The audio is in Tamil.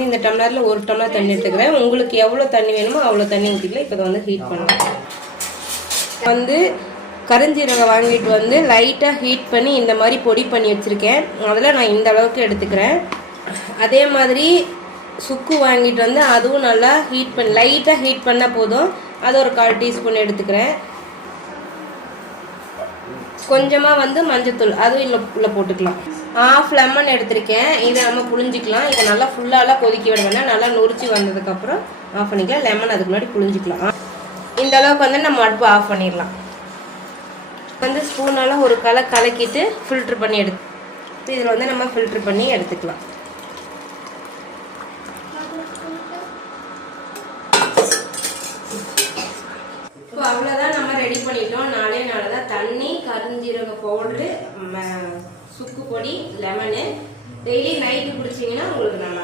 வந்து இந்த டம்ளரில் 1 டம்ளர் தண்ணி எடுத்துக்கிறேன். உங்களுக்கு எவ்வளோ தண்ணி வேணுமோ அவ்வளோ தண்ணி ஊற்றிக்கலாம். இப்போ வந்து ஹீட் பண்ணலாம். வந்து கருஞ்சீரகம் வாங்கிட்டு வந்து லைட்டாக ஹீட் பண்ணி இந்த மாதிரி பொடி பண்ணி வச்சுருக்கேன். அதில் நான் இந்த அளவுக்கு எடுத்துக்கிறேன். அதே மாதிரி சுக்கு வாங்கிட்டு வந்து அதுவும் நல்லா ஹீட் பண்ணி லைட்டாக ஹீட் பண்ணால் போதும். அது ஒரு 1/4 டீஸ்பூன் எடுத்துக்கிறேன். கொஞ்சமாக வந்து மஞ்சத்தூள் அதுவும் உள்ள போட்டுக்கலாம். 1/2 லெமன் எடுத்திருக்கேன். இதை நம்ம புழிஞ்சிக்கலாம். இதை நல்லா ஃபுல்லாலாம் கொதிக்க விட வேண்டாம். நல்லா நொறிச்சி வந்ததுக்கப்புறம் ஆஃப் பண்ணிக்கலாம். லெமன் அதுக்கு முன்னாடி புழிஞ்சிக்கலாம். இந்த அளவுக்கு வந்து நம்ம அடுப்பு ஆஃப் பண்ணிடலாம். வந்து ஸ்பூனால் ஒரு கலக்கிட்டு ஃபில்ட்ரு பண்ணி எடுத்து இதில் வந்து நம்ம ஃபில்ட்ரு பண்ணி எடுத்துக்கலாம். இப்போ அவ்வளோதான், நம்ம ரெடி பண்ணிட்டோம். 4 தான் தண்ணி, கருஞ்சீரக பவுட்ரு, சுக்கு பொடி, லெமனு. டெய்லி நைட்டு குடிச்சிங்கன்னா உங்களுக்கு நல்லா